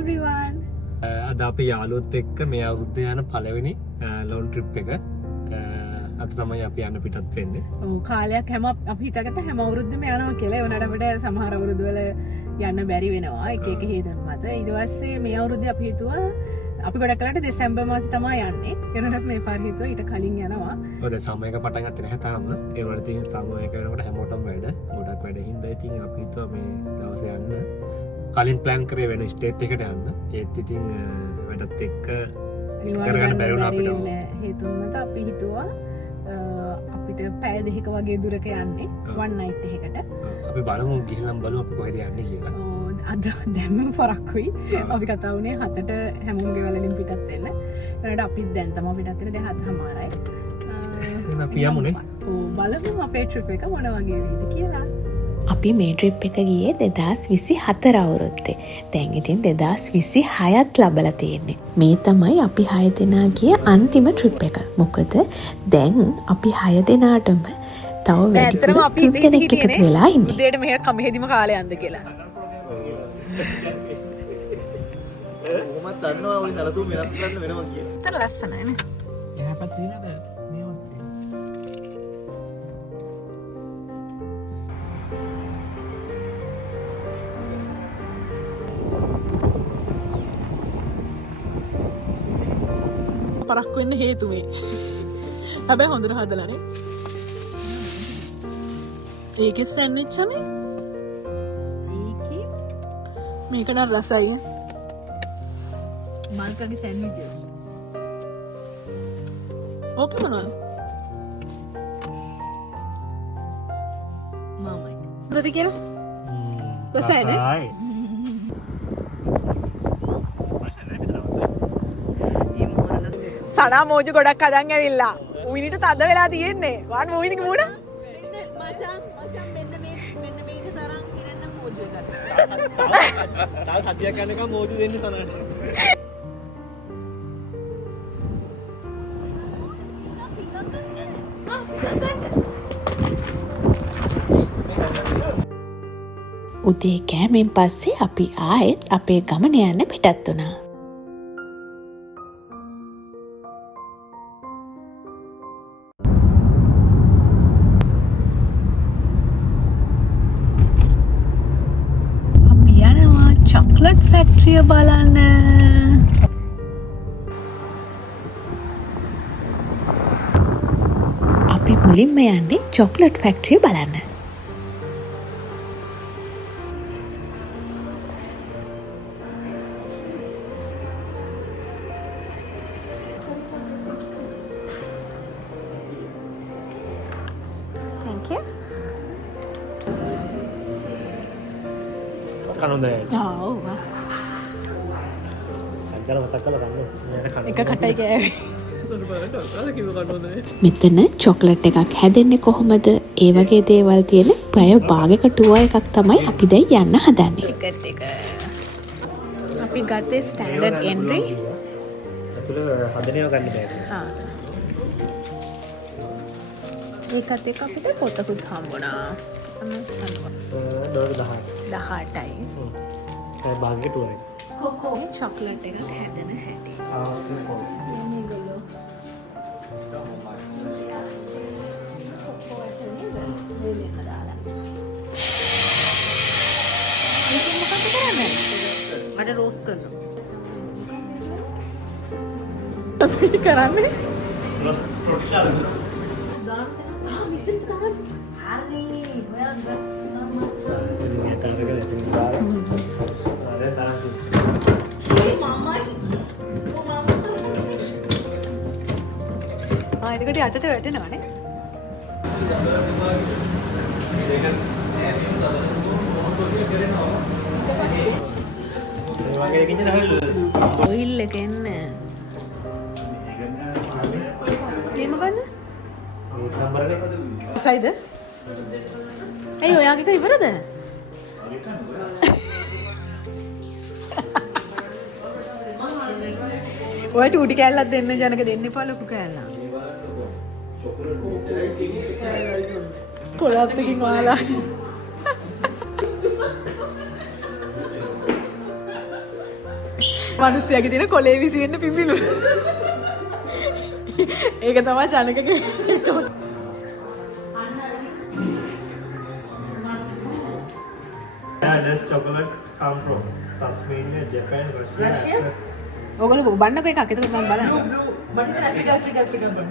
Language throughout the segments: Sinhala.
everyone. අද අපි යාළුවොත් එක්ක මේ අවුරුද්දේ යන පළවෙනි ලොන් ට්‍රිප් එක අද තමයි අපි යන්න පිටත් වෙන්නේ. ඔව් කාලයක් හැම අපි හිතකට හැම අවුරුද්දෙම යනවා කියලා. ඒ වුණාට අපිට සමහර අවුරුදු වල යන්න බැරි වෙනවා එක එක හේතුන් මත. ඊට පස්සේ මේ අවුරුද්දේ අපි හිතුවා අපි ගොඩක් කලකට දෙසැම්බර් මාසේ තමයි යන්නේ. ඒනට මේ පාර හිතුවා ඊට කලින් යනවා. ඔය දැන් සමයක පටන් ගත්තේ නැහැ තාම. ඒ වල තියෙන සමයක වෙනකොට හැමෝටම වැඩ. ගොඩක් වැඩ හින්දා ඉතින් අපි හිතුවා මේ දවසේ යන්න. කලින් ප්ලෑන් කරේ වෙන ස්ටේට් එකට යන්න. ඒත් ඉතින් වැඩත් එක්ක කරගන්න බැරි වුණා අපිට. හේතුන් මත අපි හිතුවා අපිට පැය දෙකක වගේ දුරක යන්නේ one night එකකට. අපි බලමු ගිහින් බලමු අපි කොහෙද යන්නේ කියලා. අද දැම්ම පරක්කුයි. අපි කතා වුණේ 7ට හැමෝගේ වලින් පිටත් වෙන්න. ඒනට අපිත් දැන් තමයි පිටත් වෙන්නේ. දැන් 7:00මාරයි. අපි යමුනේ. බලමු අපේ ට්‍රිප් එක මොන වගේ වේද කියලා. අපි මේ ට්‍රිප් එක ගියේ 2024 අවුරුද්දේ. දැන් ඉතින් 2026ත් ලබලා තියෙන්නේ. මේ තමයි අපි 6 දෙනා ගිය අන්තිම ට්‍රිප් එක. මොකද දැන් අපි 6 දෙනාටම තව වැඩිපුර 3 දෙනෙක් එකතු වෙලා ඉන්නේ. උදේට මෙහෙ කමෙහිදිම කාලේ යන්ද කියලා. කොහොමද දන්නවා ඔය සලතුන් වෙනස් කරන්න වෙනවා කියලා. තර ලස්සනයි නේ. යහපත් දිනද මේවත් පරක්කු වෙන්න හේතු මේ. හැබැයි හොඳට හදලානේ. ඒකේ සෑන්ඩ්විච් අනේ. මේක නම් රසයි. මල්කගේ සෑන්ඩ්විචස්. ඕක මොනවද? මාමයි. හොඳද කියලා? රසයිනේ. සනා මෝජු ගොඩක් හදන් ඇවිල්ලා. උවිනිට තද වෙලා තියෙන්නේ. වාන් මොහිනික මූණ? මචං මෙන්න මේක තරම් ඉරන්න මෝජු එකක්. තාම සතියක් යනකම් මෝදු දෙන්න තනට. උදේ කෑමෙන් පස්සේ අපි ආයෙත් අපේ ගමන යන්න පිටත් වුණා. චොක්ලට් ෆැක්ටරිය බලන්න. අපි මුලින්ම යන්නේ චොක්ලට් ෆැක්ටරිය බලන්න. Thank you. කනොන්ද ඔව්. සංකල්ප මතක් කරලා ගන්න. එක කටයි කෑවේ. මෙතන චොක්ලට් එකක් හැදෙන්නේ කොහොමද? ඒ වගේ දේවල් තියෙන පැය භාගයක ටුවර් එකක් තමයි අපි දැන් යන්න හදන්නේ. ටිකට් එක. අපි ගත්තේ ස්ටෑන්ඩඩ් එන්ට්‍රි. අතුල හදනේව ගන්න බෑ. ඒකත් එක්ක අපිට පොතකුත් හම්බුණා. $10. 18යි. ඒ භාගයක ටුවර් එක. කොකෝ චොක්ලට් එකක් හැදෙන හැටි. මේගොල්ලෝ. මේක මොකක්ද කරන්නේ? මට රෝස් කරනවා. මොකක්ද කරන්නේ? එතකොට යටට වැටෙනවනේ. ඔයිල් එක එන්න. මේ මොකද්ද? සයිද? ඇයි ඔයාගේ ඉවරද? ඔය චූටි කෑල්ලක් දෙන්න ජනක දෙන්න එපා ලොකු කෑල්ලක්. කොලත් එකකින් ඔයාලා මිනිස්සයාගේ තියෙන කොලේ විසි වෙන්න පිම්බිලු. ඒක තමයි ජනකගේ This chocolate come from Tasmania, Japan, Russia. ඔයගොල්ලෝ බන්නකෝ එකක්. එතකොට මම බලන්න. මට හිතෙනවා ඇෆ්‍රිකා බලන්න.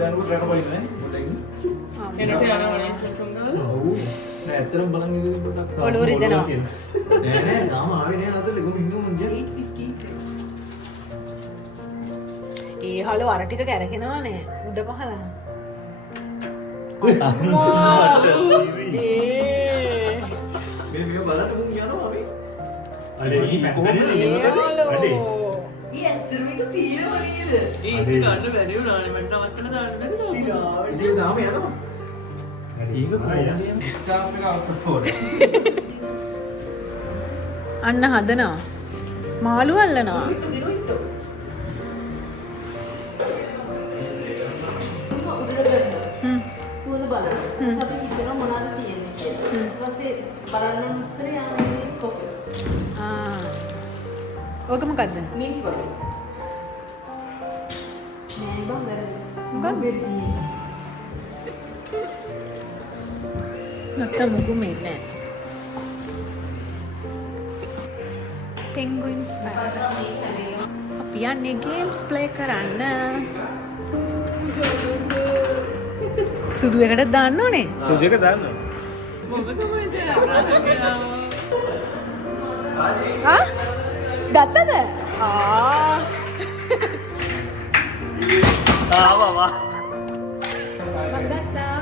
දැනුත් රට බලන්නේ ඇත්තරම් බලන් ඉඳලා පොඩ්ඩක් ඔලුව රිදෙනවා. නෑ තාම ආවේ නෑ අතල ගොම ඉන්නව මං කියන්නේ 8:15. ඒ හලෝ අර ටික කැරකෙනවානේ. උඩ පහලා. මේ බලන්න මුන් යනවා අපි අනේ ඊ කොහොමද ඒ හලෝ. ඊ ඇත්තටම ඒක තියෙනවා නේද? ඉතින් තාම යනවා ඒක කොහොමද ස්ටාෆ් එක අවුට් ෆෝඩ් අන්න හදනවා. මාළු අල්ලනවා. ෆෝන බලන්න. අපි හිතනවා මොනවද තියෙන්නේ කියලා. ඊට පස්සේ බලන්න උත්තරේ ආන්නේ කොෆි. ඕක මොකද්ද? මින්ට් වගේ. නෑ බං වැරදි. මොකක්ද? නැත්තම් මුගු මේ නෑ. පෙන්ගුයින් අපි යන්නේ ගේම්ස් ප්ලේ කරන්න. සුදු එකට දාන්න ඕනේ. සුදු එක දාන්න. ආ ගත්තද? ආවා. මම ගත්තා.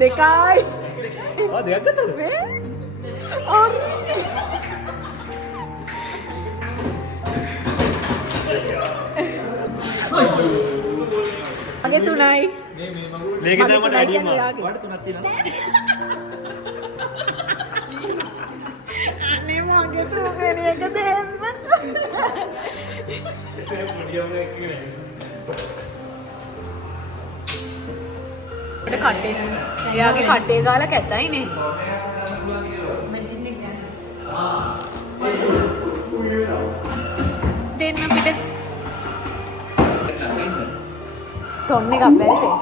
දෙකයි. දෙයක් ගත්තද? මගේ තුනයි. මේක තමයි මට අඩියම. ඔයාගේ. වඩ තුනක් තියෙනවා. අනේ මගේ තුන එක දෙන්න. කටේ එයාගේ කටේ ගාලා කැතයිනේ. දෙන්න පිට ටොන් එකක් බැරිවේ.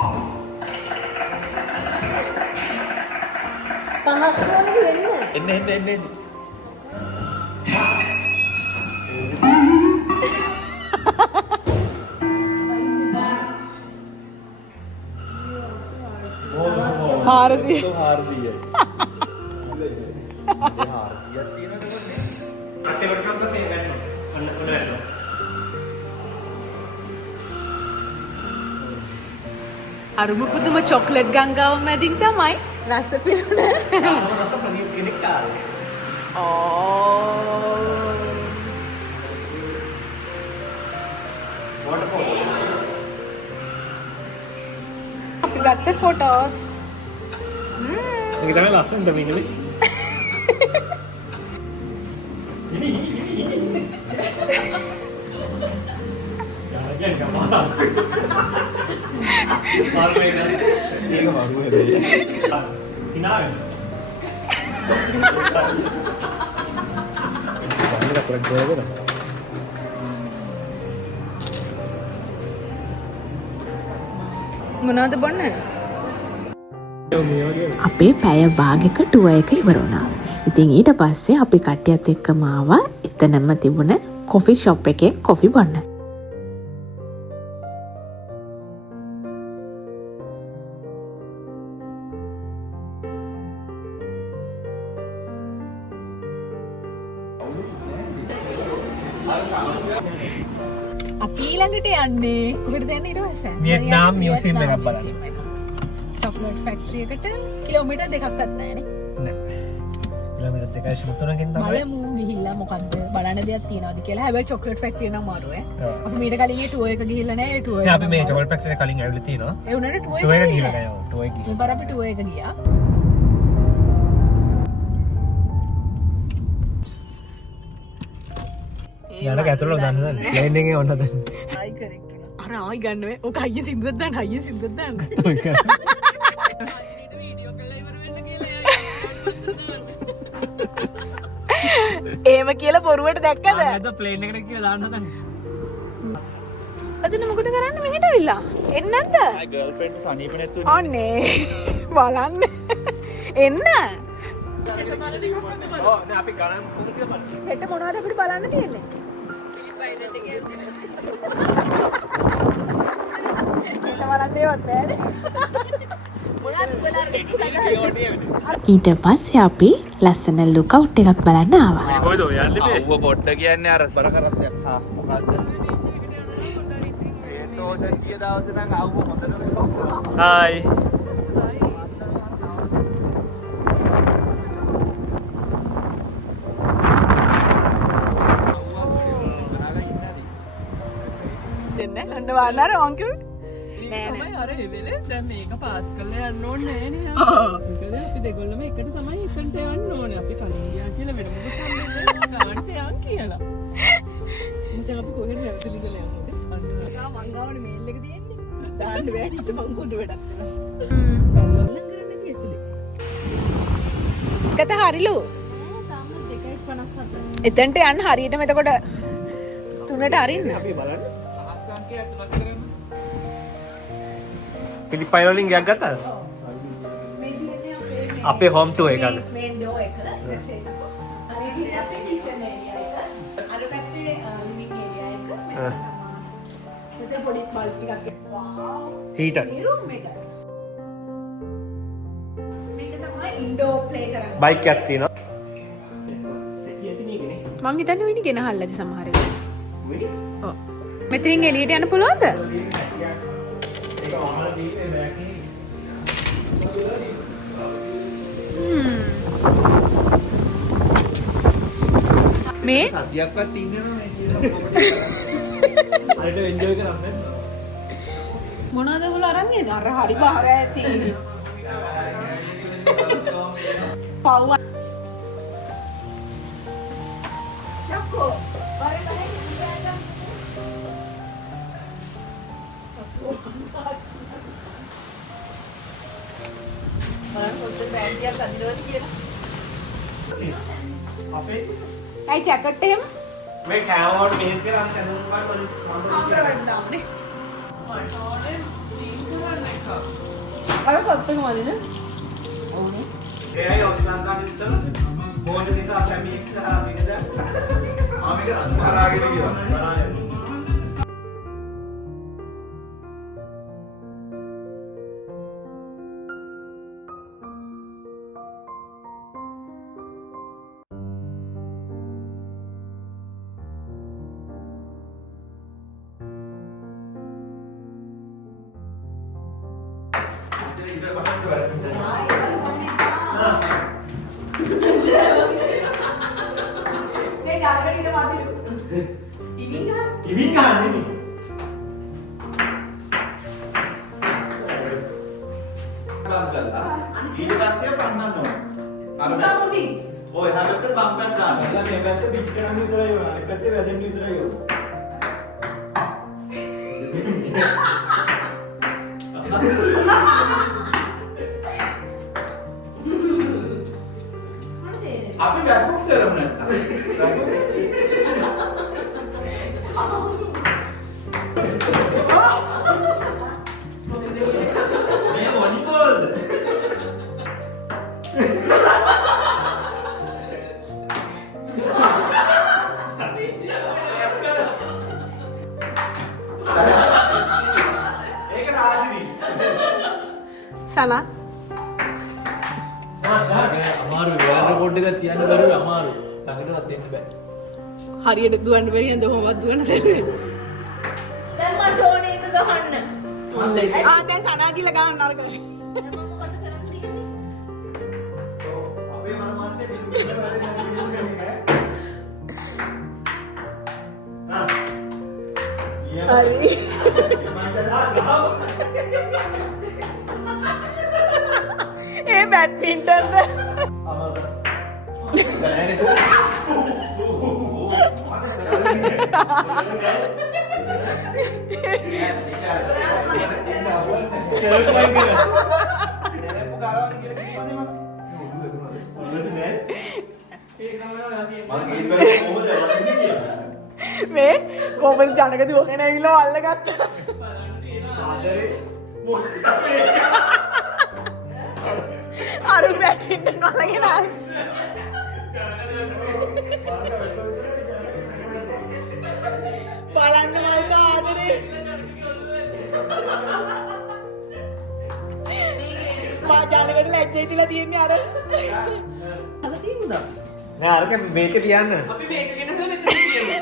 පහක් වගේ වෙන්න. එන්න. හාරසිය. අරුම පුදුම චොක්ලට් ගංගාව මැදින් තමයි රස පිරුණ. අපි ගත්ත ෆොටෝස්. මේක තමයි ලස්සනට වෙන්නේ. ඒක වරුව හැබැයි හිනාවෙන්න. බලන්න පොඩ්ඩක් ගොඩගෙන මොනවද බොන්න? අපේ පැය භාගක ටුව එක ඉවරුණා. ඉතින් ඊට පස්සේ අපි කට්ටියත් එක්කම ආවා එතනම තිබුණ කොෆි ෂොප් එකේ කොෆි බොන්න. අපි ඊළඟට යන්නේ කොහෙටද යන්නේ ඊට පස්සේ? වියට්නාම් මියුසියම් එකක් බලන්න. චොක්ලට් ෆැක්ටරි එකට කිලෝමීටර් දෙකක්වත් නැහැ නේ. කිලෝමීටර් 2.3කින් තමයි. බලමු ගිහිල්ලා මොකද්ද බලන්න දෙයක් තියනවද කියලා. හැබැයි චොක්ලට් ෆැක්ටරි නම් මාරු ඈ. ඔව්. අපි මීට කලින් ඒ ටුවර් එක ගිහිල්ලා නැහැ. ඒ ටුවර් දැන් අපි මේ චොකලට් ෆැක්ටරි එක කලින් ඇවිල්ලා තිනවා. ඒ උනට ටුවර් ටුවර් එක එක ගිහලා ගිහිල්ලා. නෑ. ටුවර් එක ගිහලා. මේ පාර අපි ටුවර් එක ගියා. යාලක ඇතුළට දාන්න ප්ලේන් එකේ ඔන්න දාන්න. ආයි කනෙක්ට් වුණා. අර ආයි ගන්න වේ. ඔක අයියේ සින්දුවක් දාන්න අයියේ සින්දුවක් දාන්න. ඒම කියලා පොරුවට දැක්කද? අද ප්ලේන් එකට කියලා දාන්න හදන්නේ. අදන මොකද කරන්න මෙහෙට ඇවිල්ලා? එන්නේ නැද්ද? ගර්ල්ෆ්‍රෙන්ඩ් සනීප නැතුව අනේ බලන්න. එන්න. ඔව් නේ අපි ගණන් මොකද කියලා බලන්න. හෙට මොනවද අපිට බලන්න තියෙන්නේ? හෙට බලන්නේවත් නෑනේ. ඊට පස්සේ අපි ලස්සන ලුකවුට් එකක් බලන්න ආවා. කොයිද ඔය යන්නේ මේ? ඌව පොට්ට කියන්නේ අර බර කරත්තයක්. හා මොකද්ද? ඒ ටෝෂන් ගිය දවසේ නම් ආවුව හොඳටම හායි. දෙන්න අන්න වන්නර ඔංකිව නෑ නෑ. අර වෙලේ දැන් මේක පාස් කරලා යන්න ඕනේ නෑ නේ. මොකද අපි දෙගොල්ලම එකට තමයි එකට යන්න ඕනේ. අපි කලින් ගියා කියලා වෙන මොකද සම්මෙන්න ගාන්ට යන් කියලා. ඉතින් අපි කොහෙද නැවතිලි ගල යන්නේ? මං ගාවනේ මේල් එක තියෙන්නේ. දාන්න බෑ ඊට මං කොඳ වැඩක්. කත හරිලු. තාම 2:57. එතනට යන්න හරියටම එතකොට 3ට අරින්න. අපි බලන්න. අහස්සන්කේ ඇතුළත් කරගෙන පිලිපයින් වලින් ගයක් ගත්තාද? මේ තියෙන්නේ අපේ හෝම් ටුවර් එකද? මේන් ඩෝ එක. දැසෙන්නකෝ. අනේ ඉතින් අපේ කිචන් ඒරියා එක. අර පැත්තේ ලිවිං ඒරියා එක. මෙතන පොඩි බල්බ් ටිකක් වව්. හීටර්. මේ රූම් එක. මේක තමයි ඉන්ඩෝ ප්ලේ කරන්නේ. බයික් එකක් තියෙනවා. මං හිතන්නේ ඔයිනි ගෙනහල්ලා ඇති සමහර වෙලාවට. ඔව්. මෙතනින් එළියට යන්න පුළුවන්ද? මේ සතියක්වත් ඉන්නව මේ කියන අරට එන්ජොයි කරන්න. මොනවද ඔයගොල්ලෝ අරන් එන්නේ? අර හරි බාර ඇති. පව්. යක්කෝ. බරේ බරේ ඉඳලා. බලන්න කොච්චර බෑග්යක් අදිනවද කියලා. අපේ ඇයි ජැකට් එහෙම? මේ කෑමවට මෙහෙත් කරා කැඳුම් පාට වලින් ආම්බරවට දාන්නේ. අර කොත්තක මදින? ඕනේ. එයයි ඔස්ලංකාවේ ඉස්සර බෝඩ් එක සැමියෙක් සහ මේකද ආමික අත්මාරාගෙන ගියා. මේ ගල්කට ඉඳ මදිලු. ඉවින් ගන්න. ඉවින් ගහන්නේ නේ. බම් කරලා ඊට පස්සේ පන්නන්න ඕනේ. උඩ මුඩි. ඔය හැමෝටම බම්පයක් දාන්න. එලා මේ පැත්තේ පිච් කරන්න විතරයි ඕන. අනිත් පැත්තේ වැදෙන්න විතරයි ඕන. අපි වැකුම් කරමු නැත්තම්. මේ වොලිබෝල්ද? ඒක රාජිනී. සනා අමාරු වෑර පොඩ් එකක් තියන්න බැරුව අමාරු. ළඟටවත් එන්න බෑ. හරියට දුවන්න බැරි හන්ද කොහොමවත් දුවන්න දෙන්නේ. දැන් මට ඕනේ එක ගහන්න. දැන් සනා කියලා ගන්න නරකයි. මොකද කරන්න තියෙන්නේ? අපේ මනමාන්තේ පිටුපිට හරි. ඒ බැඩ්මින්ටන්ද? මම ගීත් වල කොහොමද යන්නේ කියලා. මේ කොහොමද ජනක දුවගෙන ඇවිල්ලා අල්ලගත්තා. අර බැටින් නලගෙන ආවේ. බලන්න මල්ක ආදරේ. මා ජනකට ලැජ්ජ හිතිලා තියෙන්නේ අර. අල තියෙමුද? නෑ අරක මේක තියන්න. අපි මේක ගැන මෙතන කියමු.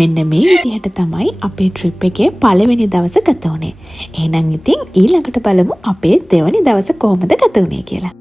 මෙන්න මේ විදිහට තමයි අපේ ට්‍රිප් එකේ පළවෙනි දවස ගත වුණේ. එහෙනම් ඉතින් ඊළඟට බලමු අපේ දෙවැනි දවස කොහොමද ගත වුණේ කියලා.